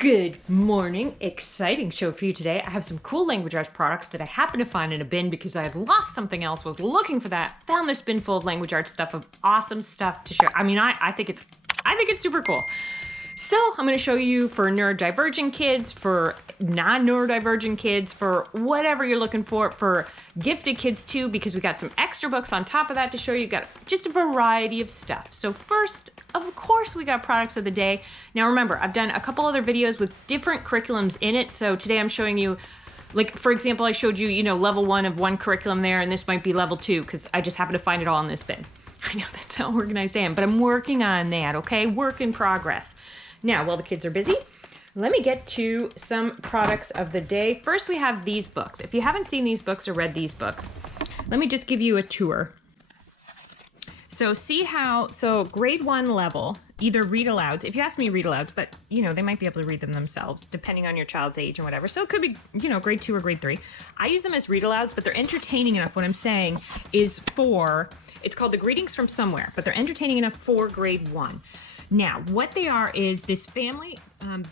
Good morning. Exciting show for you today. I have some cool language arts products that I happened to find in a bin because I had lost something else, was looking for that, found this bin full of language arts stuff, of awesome stuff to share. I mean, I think it's super cool. So I'm going to show you for neurodivergent kids, for non-neurodivergent kids, for whatever you're looking for gifted kids too, because we got some extra books on top of that to show you. Got just a variety of stuff. So first, of course, we got products of the day. Now remember, I've done a couple other videos with different curriculums in it. So today I'm showing you, like, for example, I showed you, level 1 of one curriculum there, and this might be level 2 because I just happen to find it all in this bin. I know that's how organized I am, but I'm working on that, okay? Work in progress. Now, while the kids are busy, let me get to some products of the day. First, we have these books. If you haven't seen these books or read these books, let me just give you a tour. So grade 1 level, either read alouds. If you ask me, read alouds, but they might be able to read them themselves depending on your child's age and whatever. So it could be, grade 2 or grade 3. I use them as read alouds, but they're entertaining enough. What I'm saying is it's called the Greetings from Somewhere, but they're entertaining enough for grade 1. Now, what they are is this family,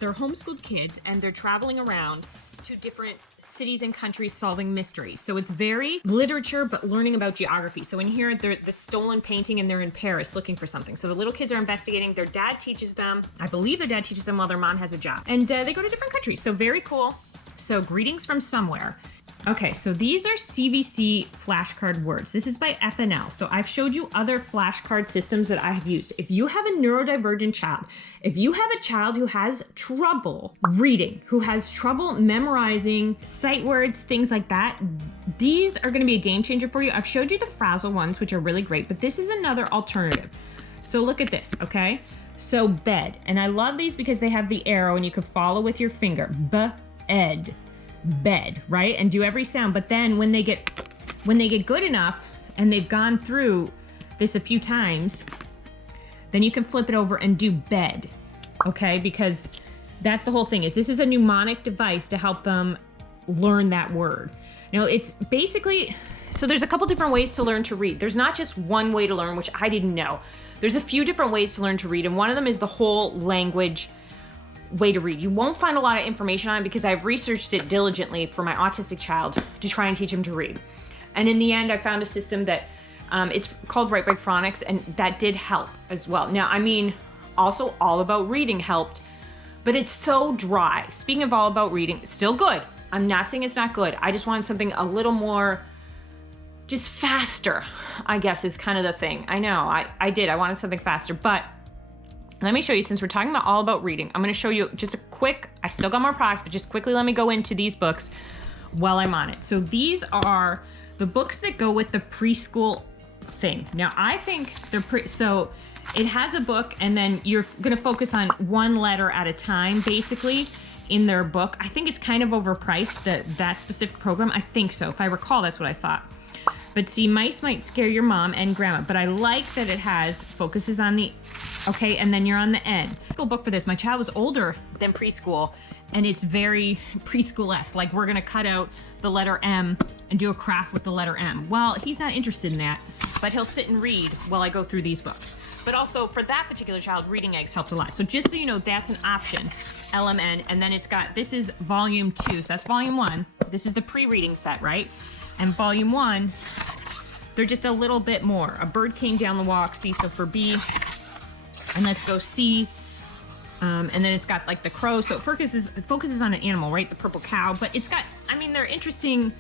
they're homeschooled kids, and they're traveling around to different cities and countries solving mysteries. So it's very literature, but learning about geography. So in here, they're the stolen painting, and they're in Paris looking for something. So the little kids are investigating. Their dad teaches them. I believe their dad teaches them while their mom has a job. And they go to different countries. So very cool. So Greetings from Somewhere. Okay, so these are CVC flashcard words. This is by FNL. So I've showed you other flashcard systems that I have used. If you have a neurodivergent child, if you have a child who has trouble reading, who has trouble memorizing sight words, things like that, these are going to be a game changer for you. I've showed you the Frazzle ones, which are really great, but this is another alternative. So look at this, okay? So bed, and I love these because they have the arrow and you can follow with your finger. B-ed. Bed, right? And do every sound. But then when they get good enough and they've gone through this a few times, then you can flip it over and do bed, okay? Because that's the whole thing, is this is a mnemonic device to help them learn that word. Now it's basically, so there's a couple different ways to learn to read. There's not just one way to learn, which I didn't know. There's a few different ways to learn to read, and one of them is the whole language way to read. You won't find a lot of information on it because I've researched it diligently for my autistic child to try and teach him to read. And in the end, I found a system that it's called Right by Phonics, and that did help as well. Now, I mean, also All About Reading helped, but it's so dry. Speaking of All About Reading, still good. I'm not saying it's not good. I just wanted something a little more, just faster, I guess is kind of the thing. I know, I wanted something faster, but let me show you, since we're talking about All About Reading, I'm going to show you just a quick, I still got more products, but just quickly let me go into these books while I'm on it. So these are the books that go with the preschool thing. Now I think so it has a book, and then you're going to focus on one letter at a time, basically, in their book. I think it's kind of overpriced, that specific program. I think so. If I recall, that's what I thought. But see, Mice Might Scare Your Mom and Grandma. But I like that it focuses on the, okay, and then you're on the end. Cool book for this. My child was older than preschool, and it's very preschool-esque. Like, we're gonna cut out the letter M and do a craft with the letter M. Well, he's not interested in that, but he'll sit and read while I go through these books. But also, for that particular child, Reading Eggs helped a lot. So just so you know, that's an option, LMN. And then this is volume 2, so that's volume 1. This is the pre-reading set, right? And volume 1, they're just a little bit more. A bird came down the walk, C, so for B. And let's go C. And then it's got like the crow. So it focuses on an animal, right? The purple cow. But it's got, I mean, they're interesting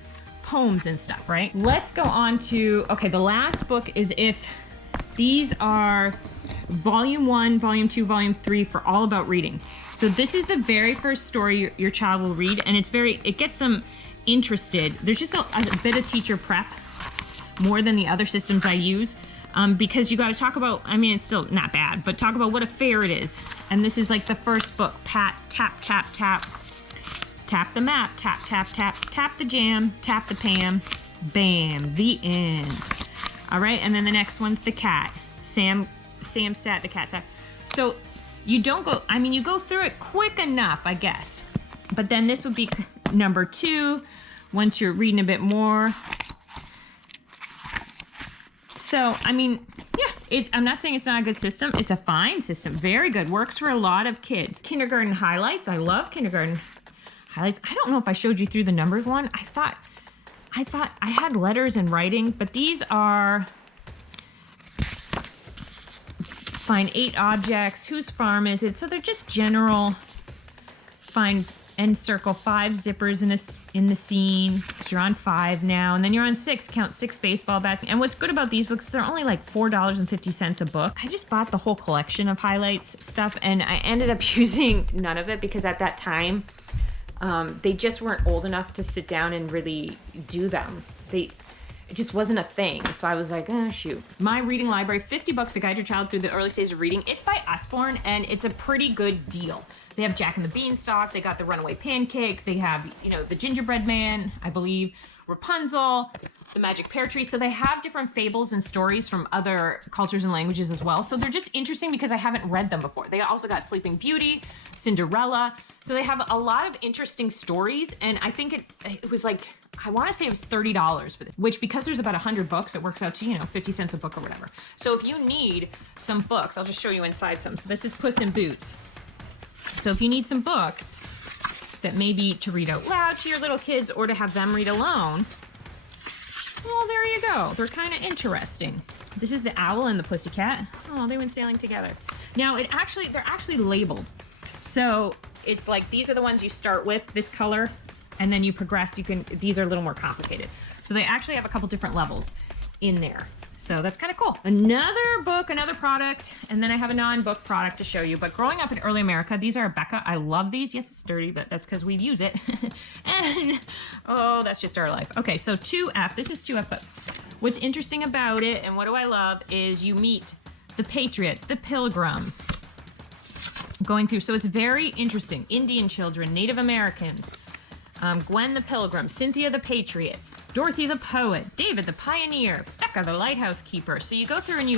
poems and stuff, right? Let's go on to, okay, the last book is these are volume 1, volume 2, volume 3 for All About Reading. So this is the very first story your child will read, and it gets them interested. There's just a bit of teacher prep, more than the other systems I use, because you got to talk about, I mean, it's still not bad, but talk about what a fair it is. And this is like the first book. Pat, tap, tap, tap, tap the map, tap, tap, tap, tap the jam, tap the Pam, bam, the end. All right, and then the next one's the cat. Sam sat, the cat sat. So you don't go, I mean, you go through it quick enough, I guess. But then this would be number 2, once you're reading a bit more. So, I mean, yeah, I'm not saying it's not a good system. It's a fine system. Very good. Works for a lot of kids. Kindergarten highlights. I love kindergarten highlights. I don't know if I showed you through the numbers one. I thought I had letters and writing, but these are find 8 objects. Whose farm is it? So they're just general. Find and circle 5 zippers in the scene. So you're on 5 now, and then you're on 6. Count 6 baseball bats. And what's good about these books is they're only like $4.50 a book. I just bought the whole collection of highlights stuff, and I ended up using none of it because at that time, they just weren't old enough to sit down and really do them. It just wasn't a thing. So I was like, oh, shoot. My reading library, $50 to guide your child through the early stages of reading. It's by Usborne, and it's a pretty good deal. They have Jack and the Beanstalk. They got the Runaway Pancake. They have, the Gingerbread Man, I believe, Rapunzel, the Magic Pear Tree. So they have different fables and stories from other cultures and languages as well. So they're just interesting because I haven't read them before. They also got Sleeping Beauty, Cinderella. So they have a lot of interesting stories. And I think it was like, I want to say it was $30 for this, which because there's about 100 books, it works out to, 50 cents a book or whatever. So if you need some books, I'll just show you inside some. So this is Puss in Boots. So if you need some books that maybe to read out loud to your little kids or to have them read alone, well, there you go. They're kind of interesting. This is the Owl and the Pussycat. Oh, they went sailing together. Now, they're actually labeled. So it's like, these are the ones you start with, this color, and then you progress. These are a little more complicated. So they actually have a couple different levels in there. So that's kind of cool. Another book, another product, and then I have a non-book product to show you. But growing up in early America, these are Becca. I love these. Yes, it's dirty, but that's because we use it. And, oh, that's just our life. Okay, so 2F. This is 2F, but what's interesting about it, and what do I love, is you meet the Patriots, the Pilgrims, going through. So it's very interesting. Indian children, Native Americans, Gwen the Pilgrim, Cynthia the Patriot, Dorothy the Poet, David the Pioneer, Becca the Lighthouse Keeper. So you go through and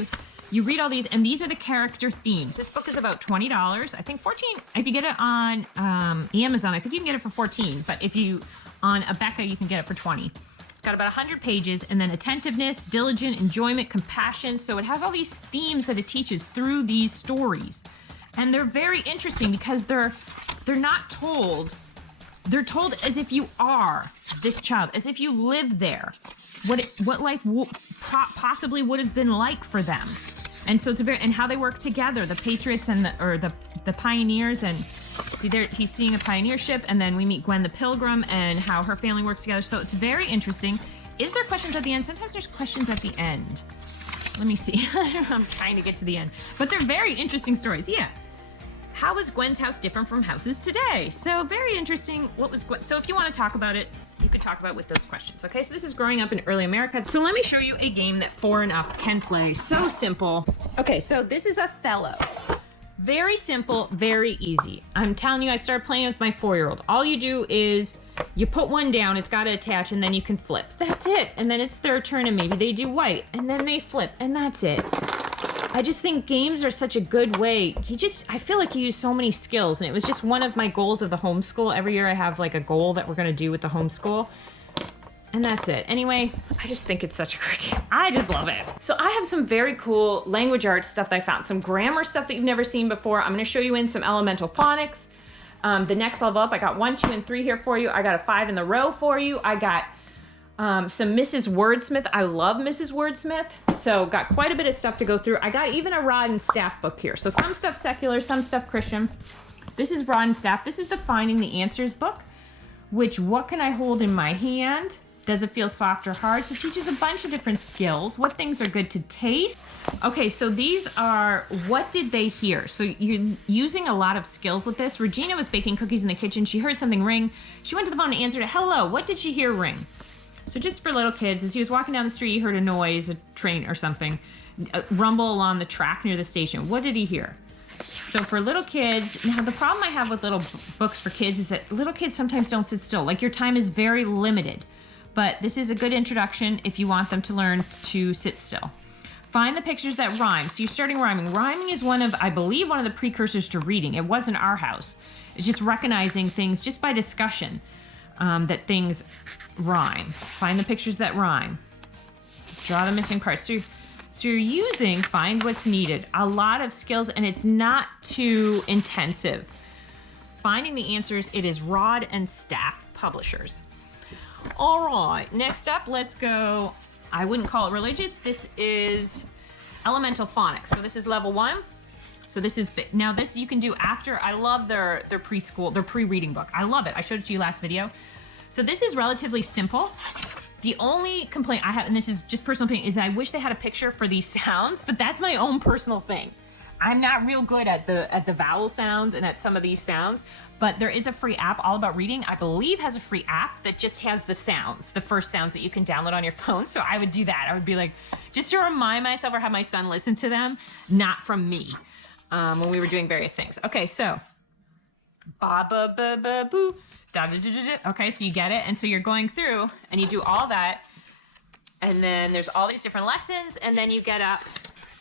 you read all these, and these are the character themes. This book is about $20. I think $14. If you get it on Amazon, I think you can get it for $14. But if you on a Becca, you can get it for $20. It's got about 100 pages, and then attentiveness, diligent, enjoyment, compassion. So it has all these themes that it teaches through these stories, and they're very interesting because they're not told. They're told as if you are this child, as if you live there, what life possibly would have been like for them. And so and how they work together, the Patriots and the Pioneers, and see there, he's seeing a pioneer ship, and then we meet Gwen the Pilgrim and how her family works together. So it's very interesting. Is there questions at the end? Sometimes there's questions at the end. Let me see. I'm trying to get to the end, but they're very interesting stories. Yeah. How is Gwen's house different from houses today? So very interesting. What was Gwen? So if you want to talk about it, you could talk about it with those questions. Okay, so this is growing up in early America. So let me show you a game that 4 and up can play. So simple. Okay, so this is Othello. Very simple, very easy. I'm telling you, I started playing with my 4-year-old. All you do is you put one down, it's got to attach, and then you can flip. That's it. And then it's their turn, and maybe they do white, and then they flip, and that's it. I just think games are such a good way. I feel like you use so many skills, and it was just one of my goals of the homeschool. Every year I have like a goal that we're going to do with the homeschool, and that's it. Anyway, I just think it's such a great game. I just love it. So I have some very cool language arts stuff that I found, some grammar stuff that you've never seen before. I'm going to show you in some elemental phonics. The next level up, I got 1, 2, and 3 here for you. I got a 5 in the row for you. I got some Mrs. Wordsmith. I love Mrs. Wordsmith. So got quite a bit of stuff to go through. I got even a Rod and Staff book here. So some stuff secular, some stuff Christian. This is Rod and Staff. This is the Finding the Answers book, which what can I hold in my hand? Does it feel soft or hard? So it teaches a bunch of different skills. What things are good to taste? Okay, so these are, what did they hear? So you're using a lot of skills with this. Regina was baking cookies in the kitchen. She heard something ring. She went to the phone and answered it. Hello, what did she hear ring? So just for little kids, as he was walking down the street, he heard a noise, a train or something, rumble along the track near the station. What did he hear? So for little kids, now the problem I have with little books for kids is that little kids sometimes don't sit still. Like your time is very limited, but this is a good introduction if you want them to learn to sit still. Find the pictures that rhyme. So you're starting rhyming. Rhyming is I believe one of the precursors to reading. It wasn't our house. It's just recognizing things just by discussion. That things rhyme. Find the pictures that rhyme. Draw the missing parts. So So you're using Find What's Needed. A lot of skills, and it's not too intensive. Finding the answers, it is Rod and Staff Publishers. All right, next up, let's go. I wouldn't call it religious. This is Elemental Phonics. So this is level 1. So this is, now this you can do after. I love their preschool, their pre-reading book. I love it. I showed it to you last video. So this is relatively simple. The only complaint I have, and this is just personal opinion, is I wish they had a picture for these sounds, but that's my own personal thing. I'm not real good at the vowel sounds and at some of these sounds, but there is a free app, All About Reading, I believe has a free app that just has the sounds, the first sounds that you can download on your phone. So I would do that. I would be like, just to remind myself or have my son listen to them, not from me, when we were doing various things. Okay, so ba ba ba ba boo, da da da da da. Okay, so you get it, and so you're going through and you do all that, and then there's all these different lessons, and then you get up,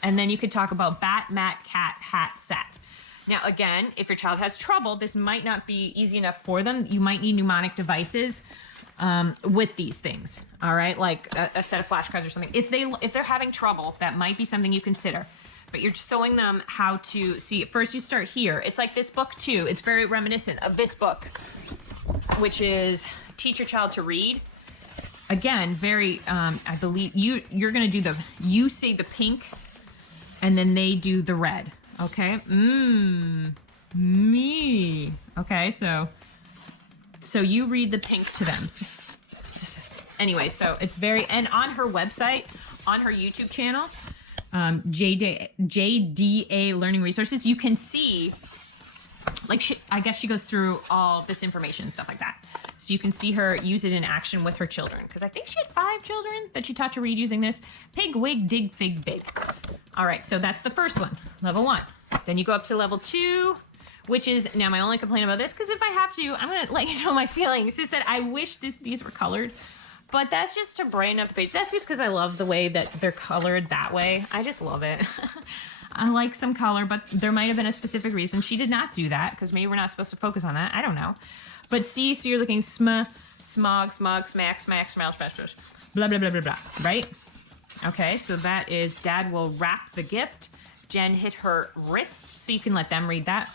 and then you could talk about bat, mat, cat, hat, sat. Now again, if your child has trouble, this might not be easy enough for them. You might need mnemonic devices with these things. All right, like a set of flashcards or something. If they're having trouble, that might be something you consider. But you're showing them how to see. First, you start here. It's like this book too. It's very reminiscent of this book, which is Teach Your Child to Read. Again, very. I believe you're gonna do you say the pink, and then they do the red. Okay. Me. Okay. So you read the pink to them. Anyway, so it's very, and on her website, on her YouTube channel, JDA Learning Resources, you can see, like, I guess she goes through all this information and stuff like that. So you can see her use it in action with her children. Because I think she had 5 children that she taught to read using this. Pig, wig, dig, fig, big. All right, so that's the first one, level 1. Then you go up to level 2, which is, now my only complaint about this, because if I have to, I'm gonna let you know my feelings, is that I wish these were colored. But that's just to brighten up the page. That's just because I love the way that they're colored that way. I just love it. I like some color, but there might have been a specific reason she did not do that, because maybe we're not supposed to focus on that. I don't know. But see, so you're looking smog, smug, smack, smack, smell, smash, blah, blah, blah, blah, blah, right? Okay, so that is Dad will wrap the gift. Jen hit her wrist, so you can let them read that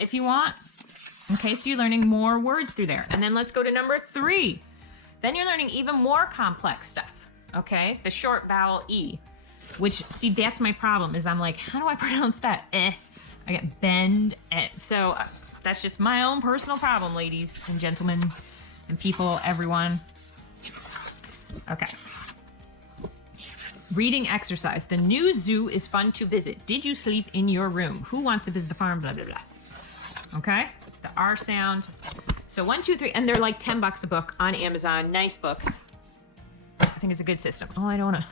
if you want. Okay, so you're learning more words through there. And then let's go to number 3. Then you're learning even more complex stuff, okay? The short vowel E, which, see, that's my problem, is I'm like, how do I pronounce that? I get bend, So that's just my own personal problem, ladies and gentlemen and people, everyone. Okay. Reading exercise. The new zoo is fun to visit. Did you sleep in your room? Who wants to visit the farm? Blah, blah, blah. Okay? The R sound. So 1, 2, 3, and they're like $10 a book on Amazon. Nice books. I think it's a good system. Oh, I don't want to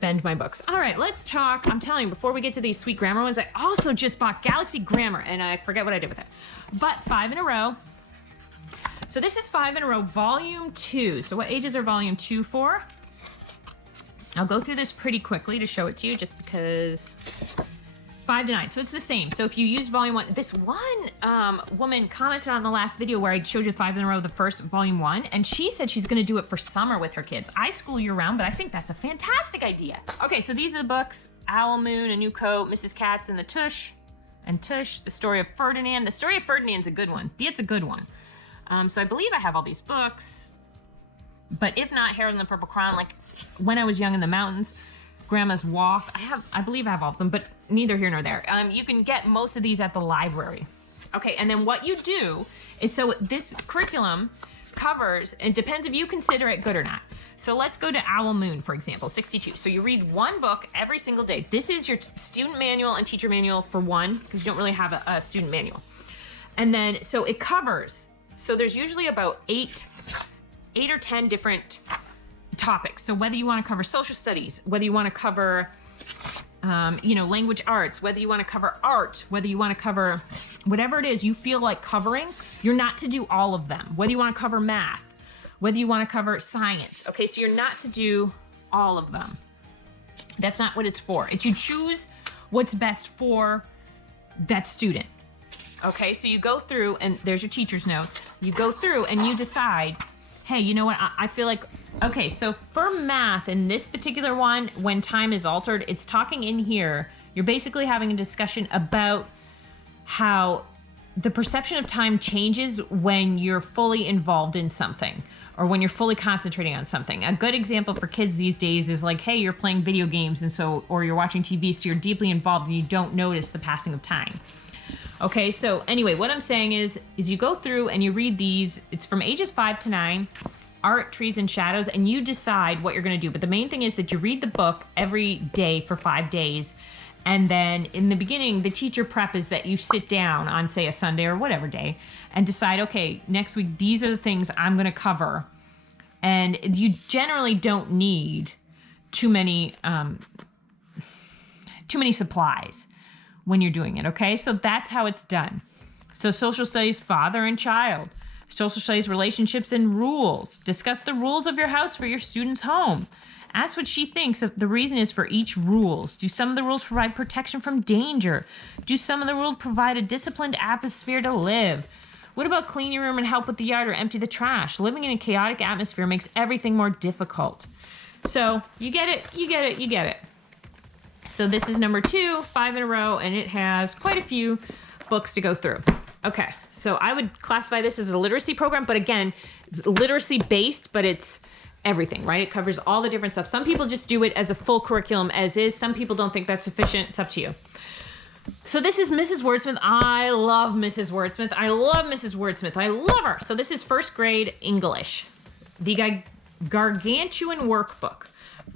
bend my books. All right, let's talk. I'm telling you, before we get to these sweet grammar ones, I also just bought Galaxy Grammar, and I forget what I did with it. But 5 in a row. So this is 5 in a row, volume 2. So what ages are volume 2 for? I'll go through this pretty quickly to show it to you, just because 5 to 9. So it's the same. So if you use volume 1, this one woman commented on the last video where I showed you 5 in a row, the first volume 1, and she said she's going to do it for summer with her kids. I school year round, but I think that's a fantastic idea. Okay, so these are the books: Owl Moon, A New Coat, Mrs. Katz and the Tush, The Story of Ferdinand. The Story of Ferdinand's a good one. It's a good one. So I believe I have all these books, but if not, Harold and the Purple Crown, like When I Was Young in the Mountains, Grandma's Walk. I believe I have all of them, but neither here nor there. You can get most of these at the library. Okay, and then what you do is, so this curriculum covers, it depends if you consider it good or not. So let's go to Owl Moon, for example, 62. So you read 1 book every single day. This is your student manual and teacher manual for 1, because you don't really have a student manual. And then, so it covers, so there's usually about 8 or 10 different topics. So whether you want to cover social studies, whether you want to cover, language arts, whether you want to cover art, whether you want to cover whatever it is you feel like covering, you're not to do all of them. Whether you want to cover math, whether you want to cover science. Okay, so you're not to do all of them. That's not what it's for. It's you choose what's best for that student. Okay, so you go through, and there's your teacher's notes. You go through and you decide, hey, you know what? I feel like Okay, so for math, in this particular one, when time is altered, it's talking in here. You're basically having a discussion about how the perception of time changes when you're fully involved in something or when you're fully concentrating on something. A good example for kids these days is like, hey, you're playing video games and so, or you're watching TV, so you're deeply involved and you don't notice the passing of time. Okay, so anyway, what I'm saying is you go through and you read these. It's from ages 5 to 9. Art, trees, and shadows, and you decide what you're going to do. But the main thing is that you read the book every day for 5 days. And then in the beginning, the teacher prep is that you sit down on, say, a Sunday or whatever day and decide, okay, next week, these are the things I'm going to cover. And you generally don't need too many supplies when you're doing it, okay? So that's how it's done. So social studies, father and child. Social studies, relationships and rules. Discuss the rules of your house for your student's home. Ask what she thinks the reason is for each rules. Do some of the rules provide protection from danger? Do some of the rules provide a disciplined atmosphere to live? What about clean your room and help with the yard or empty the trash? Living in a chaotic atmosphere makes everything more difficult. So you get it, you get it, you get it. So this is number 2, 5 in a row, and it has quite a few books to go through. Okay. So I would classify this as a literacy program, but again, it's literacy based, but it's everything, right? It covers all the different stuff. Some people just do it as a full curriculum as is. Some people don't think that's sufficient. It's up to you. So this is Mrs. Wordsmith. I love Mrs. Wordsmith. I love Mrs. Wordsmith. I love her. So this is first grade English, the gargantuan workbook,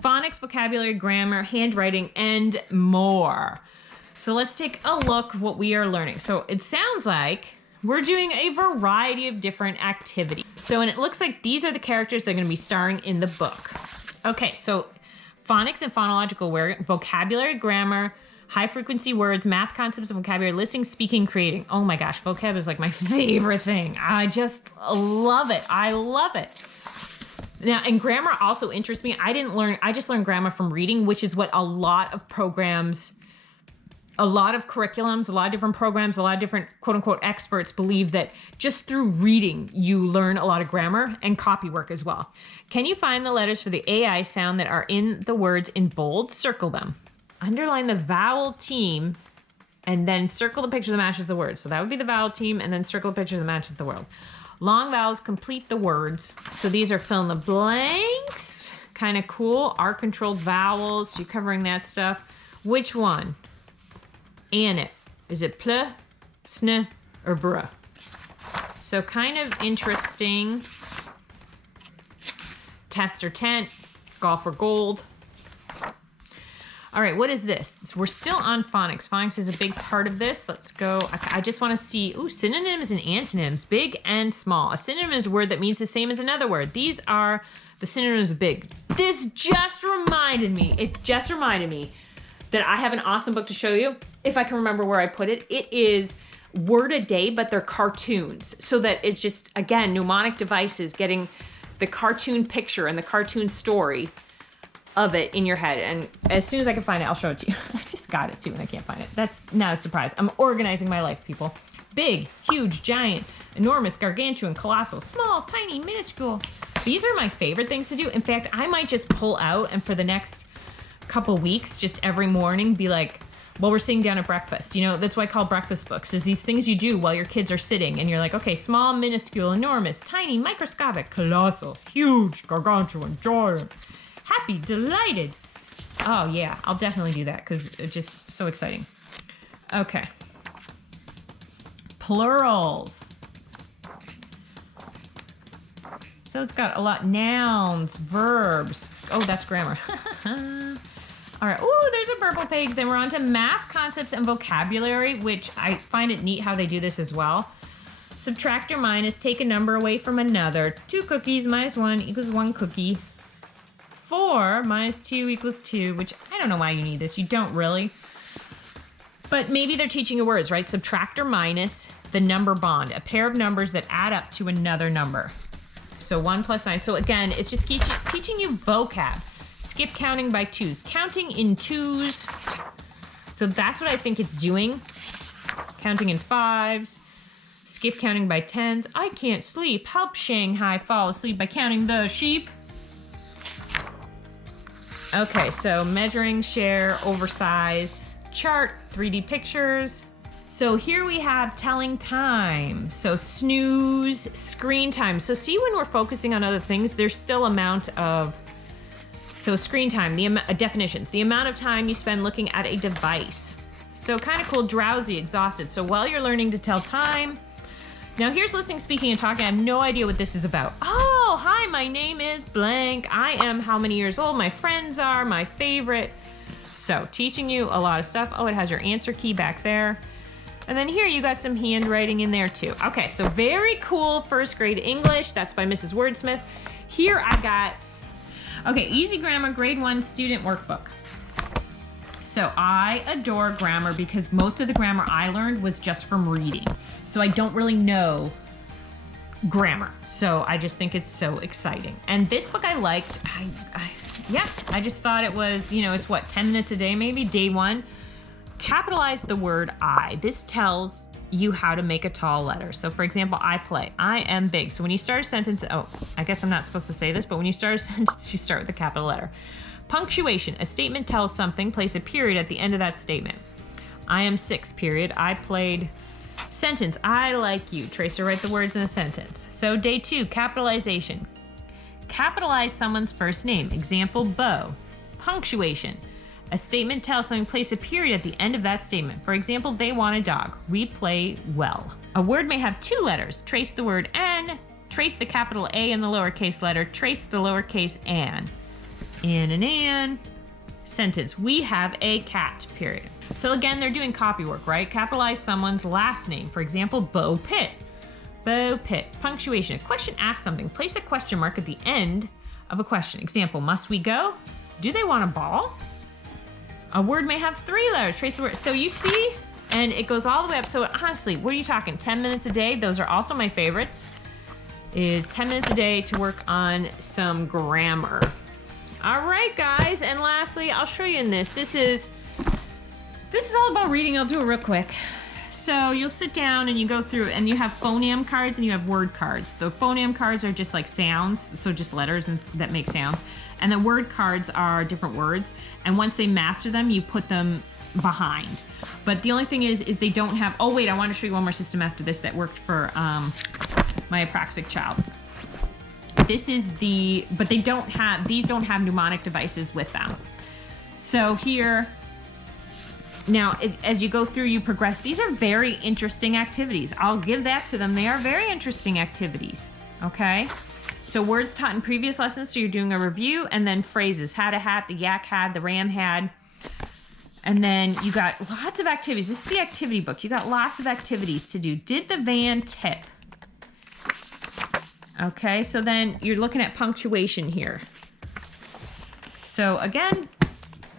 phonics, vocabulary, grammar, handwriting, and more. So let's take a look what we are learning. So it sounds like we're doing a variety of different activities. So, and it looks like these are the characters that are going to be starring in the book. Okay, so phonics and phonological vocabulary, grammar, high frequency words, math concepts and vocabulary, listening, speaking, creating. Oh my gosh, vocab is like my favorite thing. I just love it. I love it. Now, and grammar also interests me. I just learned grammar from reading, which is what a lot of programs, a lot of curriculums, a lot of different programs, a lot of different quote unquote experts believe that just through reading, you learn a lot of grammar and copy work as well. Can you find the letters for the AI sound that are in the words in bold? Circle them. Underline the vowel team and then circle the picture that matches the word. So that would be the vowel team and then circle the picture that matches the word. Long vowels complete the words. So these are fill in the blanks. Kind of cool. R-controlled vowels. You're covering that stuff. Which one? It. Is it pl, sn, or br? So kind of interesting. Test or tent, golf or gold. All right, what is this? We're still on phonics. Phonics is a big part of this. Let's go. I just want to see, synonyms and antonyms, big and small. A synonym is a word that means the same as another word. These are the synonyms of big. It just reminded me that I have an awesome book to show you. If I can remember where I put it, it is word a day, but they're cartoons. So that it's just, again, mnemonic devices getting the cartoon picture and the cartoon story of it in your head. And as soon as I can find it, I'll show it to you. I just got it too and I can't find it. That's not a surprise. I'm organizing my life, people. Big, huge, giant, enormous, gargantuan, colossal, small, tiny, minuscule. These are my favorite things to do. In fact, I might just pull out and for the next couple weeks, just every morning be like, while we're sitting down at breakfast, that's why I call breakfast books, is these things you do while your kids are sitting and you're like, okay, small, minuscule, enormous, tiny, microscopic, colossal, huge, gargantuan, giant, happy, delighted. Oh yeah, I'll definitely do that because it's just so exciting. Okay. Plurals. So it's got a lot nouns, verbs. Oh, that's grammar. All right. Ooh, there's a purple page. Then we're on to math concepts and vocabulary, which I find it neat how they do this as well. Subtract or minus, take a number away from another. 2 cookies minus 1 equals 1 cookie. 4 minus 2 equals 2, which I don't know why you need this. You don't really. But maybe they're teaching you words, right? Subtract or minus, the number bond, a pair of numbers that add up to another number. So 1 plus 9. So again, it's just teaching you vocab. Skip counting by 2s. Counting in 2s. So that's what I think it's doing. Counting in 5s. Skip counting by 10s. I can't sleep. Help Shanghai fall asleep by counting the sheep. Okay, so measuring, share, oversize, chart, 3D pictures. So here we have telling time. So snooze, screen time. So see, when we're focusing on other things, there's still amount of, so screen time, the definitions, the amount of time you spend looking at a device. So kind of cool, drowsy, exhausted. So while you're learning to tell time, now here's listening, speaking, and talking. I have no idea what this is about. Oh, hi, my name is blank. I am how many years old? My friends are, my favorite. So teaching you a lot of stuff. Oh, it has your answer key back there. And then here you got some handwriting in there too. Okay, so very cool first grade English. That's by Mrs. Wordsmith. Here I got, okay, Easy Grammar Grade 1 Student Workbook. So I adore grammar because most of the grammar I learned was just from reading. So I don't really know grammar. So I just think it's so exciting. And this book I liked. I just thought it was, you know, it's what, 10 minutes a day maybe, day one. Capitalize the word I. This tells you how to make a tall letter. So for example, I play, I am big. So when you start a sentence, oh, I guess I'm not supposed to say this, but when you start a sentence, you start with a capital letter. Punctuation, a statement tells something, place a period at the end of that statement. I am 6, period. I played. Sentence, I like you. Trace or write the words in a sentence. So day 2, capitalization. Capitalize someone's first name. Example, Bo. Punctuation. A statement tells something, place a period at the end of that statement. For example, they want a dog. We play well. A word may have 2 letters. Trace the word N. Trace the capital A in the lowercase letter. Trace the lowercase an. In and an. Sentence, we have a cat, period. So again, they're doing copy work, right? Capitalize someone's last name. For example, Bo Pitt. Bo Pitt. Punctuation. A question asks something. Place a question mark at the end of a question. Example, must we go? Do they want a ball? A word may have 3 letters. Trace the word. So you see, and it goes all the way up. So honestly, what are you talking? 10 minutes a day? Those are also my favorites. Is 10 minutes a day to work on some grammar. All right, guys. And lastly, I'll show you in this. This is all about reading. I'll do it real quick. So you'll sit down and you go through and you have phoneme cards and you have word cards. The phoneme cards are just like sounds, so just letters that make sounds. And the word cards are different words. And once they master them, you put them behind. But the only thing is they don't have, oh wait, I want to show you one more system after this that worked for my apraxic child. This is but these don't have mnemonic devices with them. So here, now as you go through, you progress. These are very interesting activities. I'll give that to them. They are very interesting activities, okay? So words taught in previous lessons, so you're doing a review, and then phrases. Had a hat, the yak had, the ram had. And then you got lots of activities. This is the activity book. You got lots of activities to do. Did the van tip? Okay, so then you're looking at punctuation here. So again,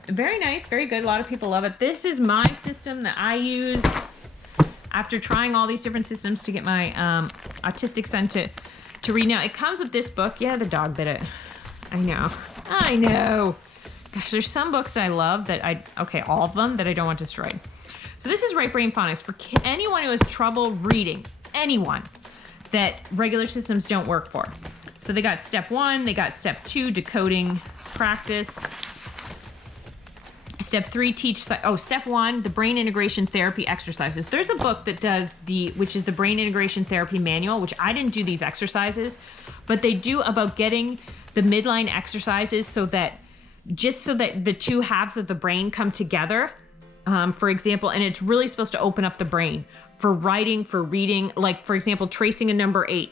very nice, very good. A lot of people love it. This is my system that I use after trying all these different systems to get my autistic son to read. Now, it comes with this book. Yeah, the dog bit it. I know. Gosh, there's some books that I love that all of them that I don't want destroyed. So this is Right Brain Phonics for anyone who has trouble reading, anyone that regular systems don't work for. So they got step 1, they got step 2, decoding practice. Step 3, step 1, the brain integration therapy exercises. There's a book that does which is the brain integration therapy manual, which I didn't do these exercises, but they do about getting the midline exercises so that the 2 halves of the brain come together. For example, and it's really supposed to open up the brain for writing, for reading, like for example, tracing a number 8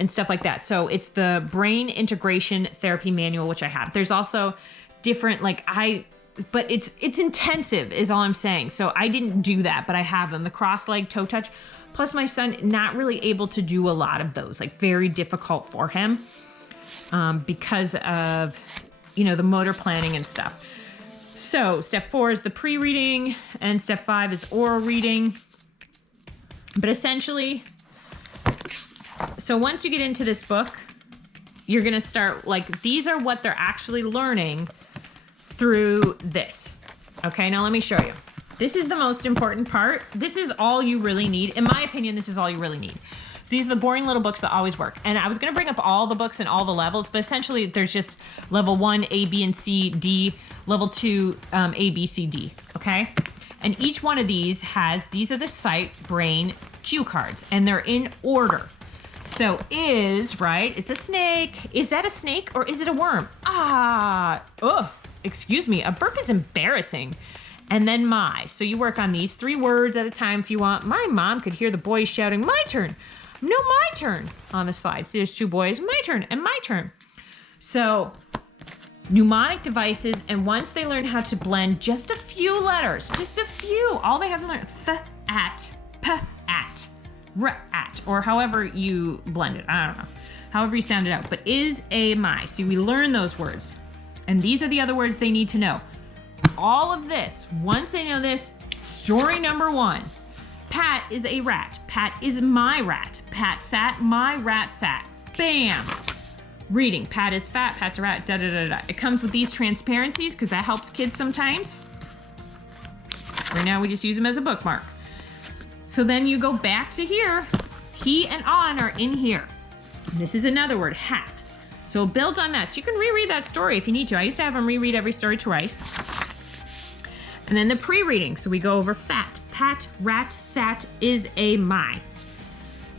and stuff like that. So it's the brain integration therapy manual, which I have. There's also different, but it's intensive is all I'm saying. So I didn't do that, but I have them. The cross leg, toe touch, plus my son not really able to do a lot of those, like very difficult for him because of, the motor planning and stuff. So step 4 is the pre-reading and step 5 is oral reading. But essentially, so once you get into this book, you're going to start, these are what they're actually learning through this. Okay, now let me show you. This is the most important part. This is all you really need. In my opinion, this is all you really need. So these are the boring little books that always work. And I was gonna bring up all the books and all the levels, but essentially there's just level 1, A, B, and C, D, level 2, A, B, C, D, okay? And each one of these these are the sight, brain, cue cards, and they're in order. So is, right, it's a snake. Is that a snake or is it a worm? Excuse me, a burp is embarrassing. And then my. So you work on these 3 words at a time if you want. My mom could hear the boys shouting, my turn. No, my turn on the slide. See, there's 2 boys, my turn and my turn. So mnemonic devices, and once they learn how to blend just a few letters, just a few, all they have to learn, th, at, p, at, r, at, or however you blend it. I don't know. However you sound it out. But is, a, my. See, we learn those words. And these are the other words they need to know. All of this, once they know this, story number 1. Pat is a rat. Pat is my rat. Pat sat, my rat sat. Bam! Reading, Pat is fat, Pat's a rat, da da da da. It comes with these transparencies because that helps kids sometimes. Right now we just use them as a bookmark. So then you go back to here. He and on are in here. This is another word, hat. So build on that. So you can reread that story if you need to. I used to have them reread every story twice. And then the pre-reading. So we go over fat, pat, rat, sat, is, a, my.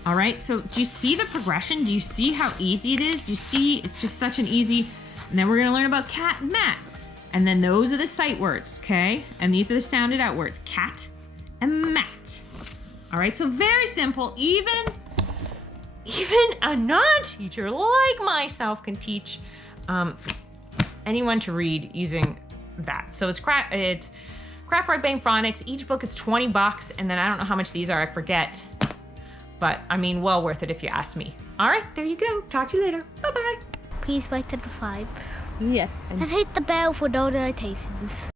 All right, so do you see the progression? Do you see how easy it is? Do you see it's just such an easy, and then we're gonna learn about cat and mat. And then those are the sight words, okay? And these are the sounded out words, cat and mat. All right, so very simple. Even a non-teacher like myself can teach anyone to read using that. So it's Craft Right Bang Phonics. Each book is $20, and then I don't know how much these are, I forget. But I mean, well worth it if you ask me. All right, there you go. Talk to you later. Bye-bye. Please subscribe. Yes. And hit the bell for notifications.